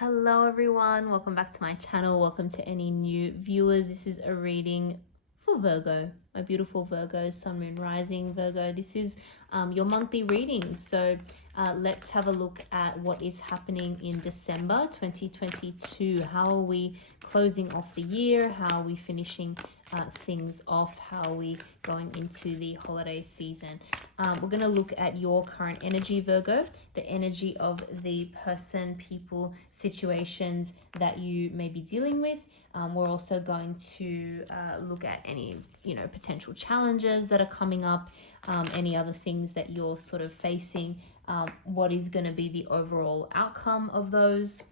Hello everyone, welcome back to my channel. Welcome to any new viewers. This is a reading for Virgo, my beautiful Virgo, Sun, Moon, Rising Virgo. This is your monthly reading. So let's have a look at what is happening in December 2022. How are we closing off the year? How are we finishing things off? How are we going into the holiday season? We're going to look at your current energy, Virgo, the energy of the person, people, situations that you may be dealing with. We're also going to look at any, potential challenges that are coming up, any other things that you're sort of facing, what is going to be the overall outcome of those,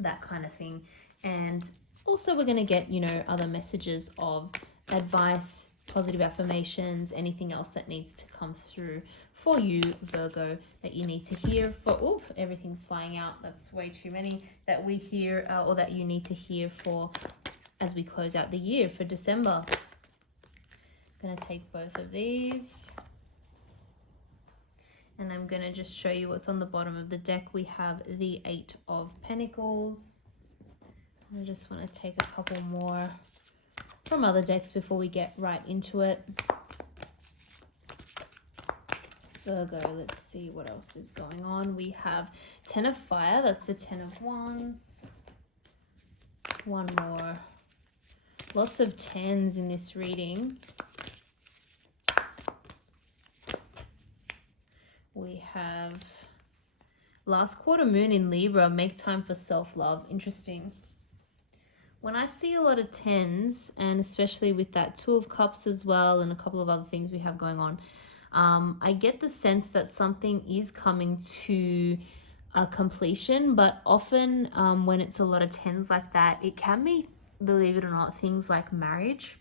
that kind of thing. And also we're going to get, other messages of advice, positive affirmations, anything else that needs to come through for you, Virgo, that you need to hear for, everything's flying out. That's way too many that we hear or that you need to hear for as we close out the year for December. I'm going to take both of these and I'm going to just show you what's on the bottom of the deck. We have the 8 of Pentacles. I just want to take a couple more from other decks before we get right into it. Virgo, let's see what else is going on. We have 10 of Fire, that's the 10 of Wands. One more. Lots of 10s in this reading. We have last quarter moon in Libra, make time for self-love. Interesting. When I see a lot of 10s, and especially with that 2 of Cups as well, and a couple of other things we have going on, I get the sense that something is coming to a completion, but often when it's a lot of 10s like that, it can be, believe it or not, things like marriage,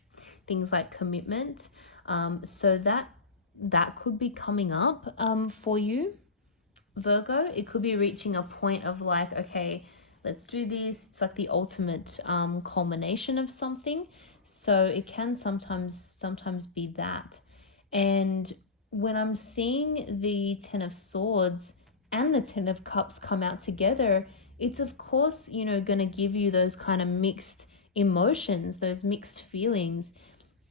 things like commitment. So that could be coming up for you, Virgo. It could be reaching a point of like, okay, let's do this. It's like the ultimate culmination of something. So it can sometimes be that. And when I'm seeing the 10 of Swords and the 10 of Cups come out together, it's of course, going to give you those kind of mixed emotions, those mixed feelings.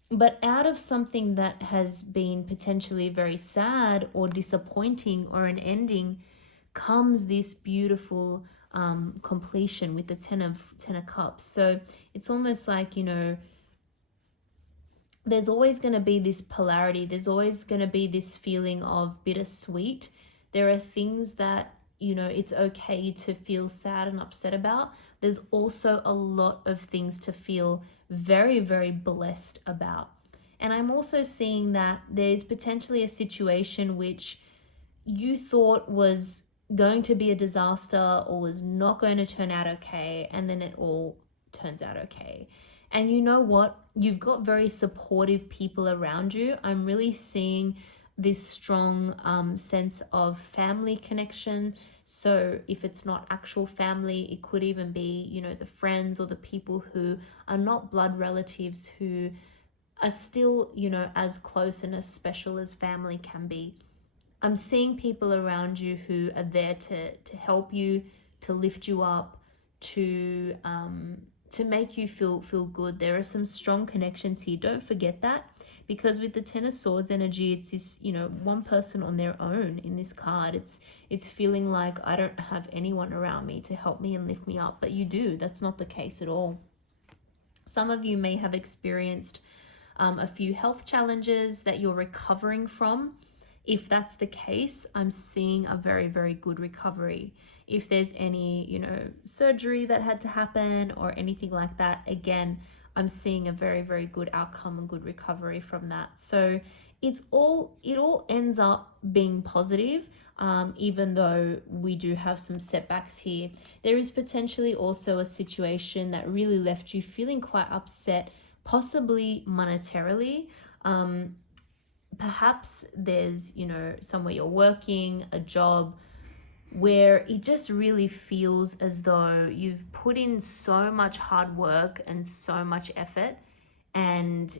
But out of something that has been potentially very sad or disappointing or an ending comes this beautiful completion with the 10 of Cups. So it's almost like, there's always going to be this polarity. There's always going to be this feeling of bittersweet. There are things that, it's okay to feel sad and upset about. There's also a lot of things to feel very, very blessed about. And I'm also seeing that there's potentially a situation which you thought was going to be a disaster or was not going to turn out okay, and then it all turns out okay. And you know what? You've got very supportive people around you. I'm really seeing this strong sense of family connection. So if it's not actual family, it could even be, the friends or the people who are not blood relatives who are still, as close and as special as family can be. I'm seeing people around you who are there to help you, to lift you up, to make you feel good. There are some strong connections here. Don't forget that, because with the 10 of Swords energy, it's this, one person on their own in this card. It's feeling like I don't have anyone around me to help me and lift me up, but you do. That's not the case at all. Some of you may have experienced a few health challenges that you're recovering from. If that's the case, I'm seeing a very, very good recovery. If there's any, surgery that had to happen or anything like that, again, I'm seeing a very, very good outcome and good recovery from that. So it all ends up being positive, even though we do have some setbacks here. There is potentially also a situation that really left you feeling quite upset, possibly monetarily. Perhaps there's, somewhere you're working, a job, where it just really feels as though you've put in so much hard work and so much effort and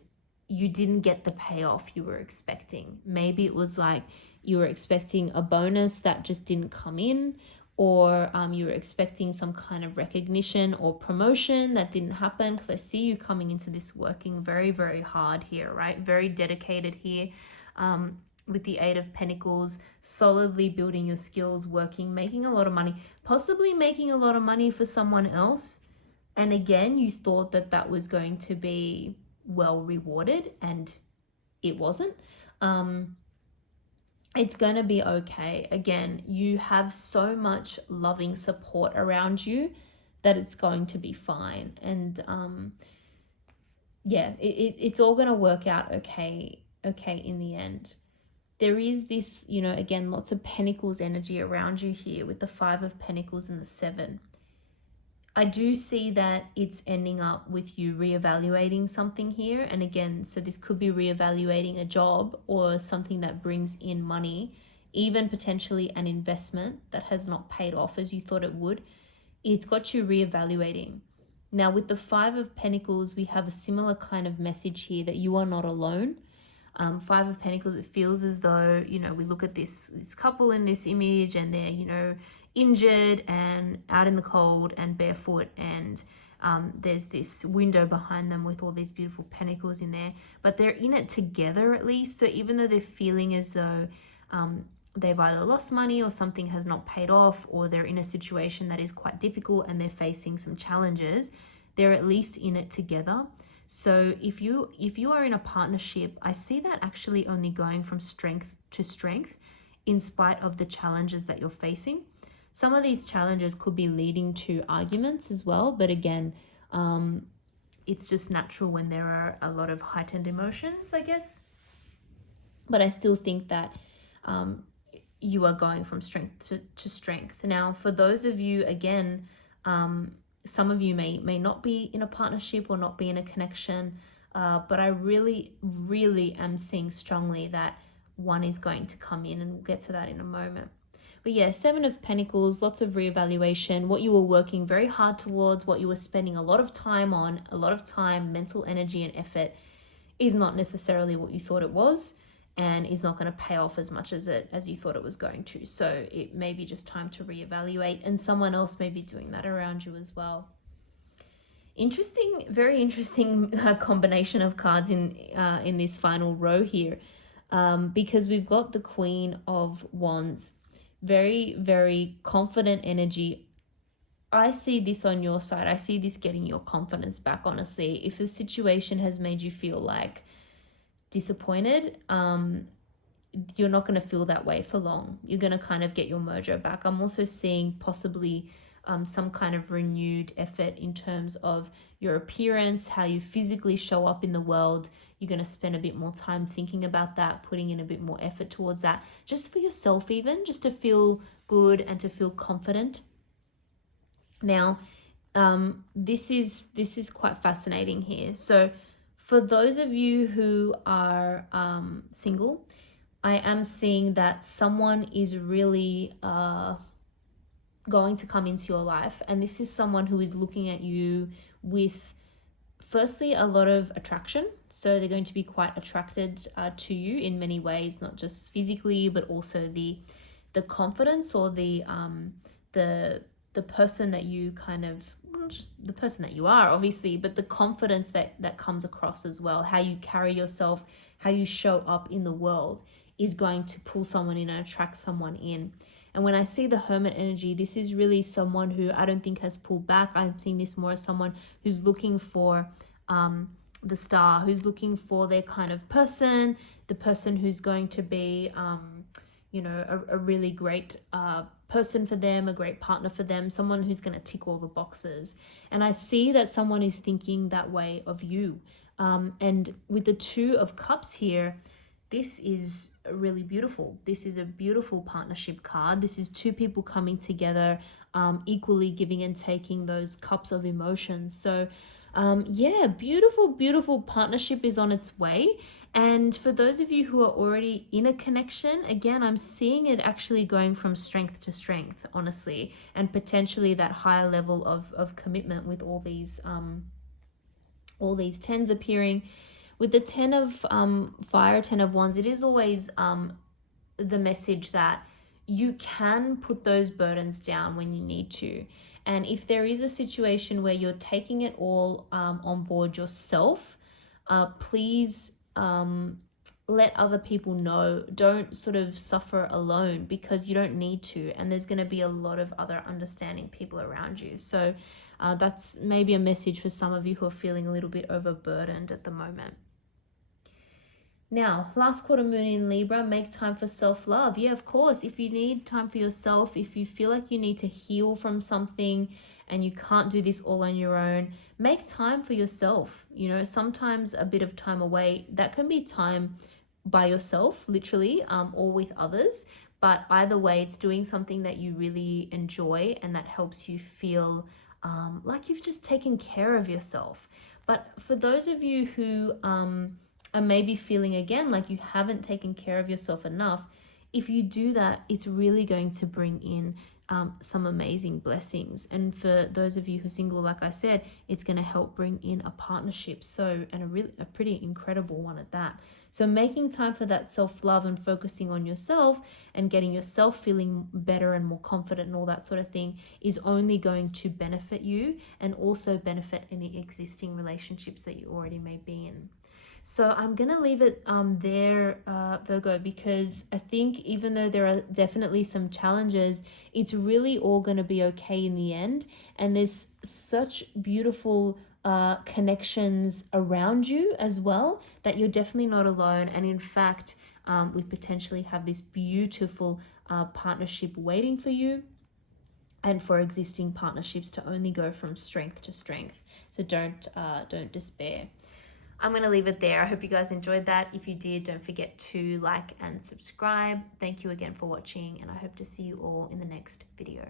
you didn't get the payoff you were expecting. Maybe it was like you were expecting a bonus that just didn't come in, or you were expecting some kind of recognition or promotion that didn't happen, because I see you coming into this working very, very hard here, right? Very dedicated here. With the Eight of Pentacles, solidly building your skills, working, making a lot of money, possibly making a lot of money for someone else. And again, you thought that that was going to be well rewarded, and it wasn't. It's going to be okay. Again, you have so much loving support around you that it's going to be fine. And it's all going to work out okay in the end. There is this, again, lots of Pentacles energy around you here with the Five of Pentacles and the Seven. I do see that it's ending up with you reevaluating something here. And again, so this could be reevaluating a job or something that brings in money, even potentially an investment that has not paid off as you thought it would. It's got you reevaluating. Now, with the Five of Pentacles, we have a similar kind of message here that you are not alone. Five of Pentacles, it feels as though, we look at this couple in this image and they're, injured and out in the cold and barefoot, and there's this window behind them with all these beautiful pentacles in there, but they're in it together at least. So even though they're feeling as though they've either lost money or something has not paid off, or they're in a situation that is quite difficult and they're facing some challenges, they're at least in it together. So if you are in a partnership, I see that actually only going from strength to strength in spite of the challenges that you're facing. Some of these challenges could be leading to arguments as well, but again, it's just natural when there are a lot of heightened emotions, I guess. But I still think that you are going from strength to strength. Now, for those of you, again, some of you may not be in a partnership or not be in a connection, but I really, really am seeing strongly that one is going to come in, and we'll get to that in a moment. But yeah, Seven of Pentacles, lots of reevaluation, what you were working very hard towards, what you were spending a lot of time on, a lot of time, mental energy and effort, is not necessarily what you thought it was, and is not going to pay off as much as you thought it was going to. So it may be just time to reevaluate, and someone else may be doing that around you as well. Interesting, very interesting combination of cards in this final row here, because we've got the Queen of Wands. Very, very confident energy. I see this on your side. I see this getting your confidence back, honestly. If a situation has made you feel like disappointed, you're not going to feel that way for long. You're going to kind of get your mojo back. I'm also seeing possibly some kind of renewed effort in terms of your appearance, how you physically show up in the world. You're going to spend a bit more time thinking about that, putting in a bit more effort towards that, just for yourself even, just to feel good and to feel confident. Now, this is quite fascinating here. So for those of you who are single, I am seeing that someone is really going to come into your life, and this is someone who is looking at you with, firstly, a lot of attraction. So they're going to be quite attracted to you in many ways, not just physically, but also the confidence or the person that you kind of, not just the person that you are, obviously, but the confidence that comes across as well. How you carry yourself, how you show up in the world is going to pull someone in and attract someone in. And when I see the Hermit energy, this is really someone who I don't think has pulled back. I'm seeing this more as someone who's looking for the star, who's looking for their kind of person, the person who's going to be, a really great person for them, a great partner for them, someone who's going to tick all the boxes. And I see that someone is thinking that way of you. And with the Two of Cups here, this is really beautiful. This is a beautiful partnership card. This is two people coming together, equally giving and taking those cups of emotions. So beautiful, beautiful partnership is on its way. And for those of you who are already in a connection, again, I'm seeing it actually going from strength to strength, honestly, and potentially that higher level of commitment with all these tens appearing. With the Ten of Fire, Ten of Wands, it is always the message that you can put those burdens down when you need to. And if there is a situation where you're taking it all on board yourself, please let other people know. Don't sort of suffer alone, because you don't need to. And there's going to be a lot of other understanding people around you. So that's maybe a message for some of you who are feeling a little bit overburdened at the moment. Now, last quarter moon in Libra, make time for self-love. Yeah, of course. If you need time for yourself, if you feel like you need to heal from something and you can't do this all on your own, make time for yourself. You know, sometimes a bit of time away, that can be time by yourself, literally, or with others. But either way, it's doing something that you really enjoy and that helps you feel like you've just taken care of yourself. But for those of you who are maybe feeling again like you haven't taken care of yourself enough, if you do that, it's really going to bring in some amazing blessings. And for those of you who are single, like I said, it's going to help bring in a partnership. So, and a pretty incredible one at that. So making time for that self-love and focusing on yourself and getting yourself feeling better and more confident and all that sort of thing is only going to benefit you and also benefit any existing relationships that you already may be in. So I'm going to leave it there, Virgo, because I think even though there are definitely some challenges, it's really all going to be okay in the end. And there's such beautiful connections around you as well that you're definitely not alone. And in fact, we potentially have this beautiful partnership waiting for you, and for existing partnerships to only go from strength to strength. So don't despair. I'm going to leave it there. I hope you guys enjoyed that. If you did, don't forget to like and subscribe. Thank you again for watching, and I hope to see you all in the next video.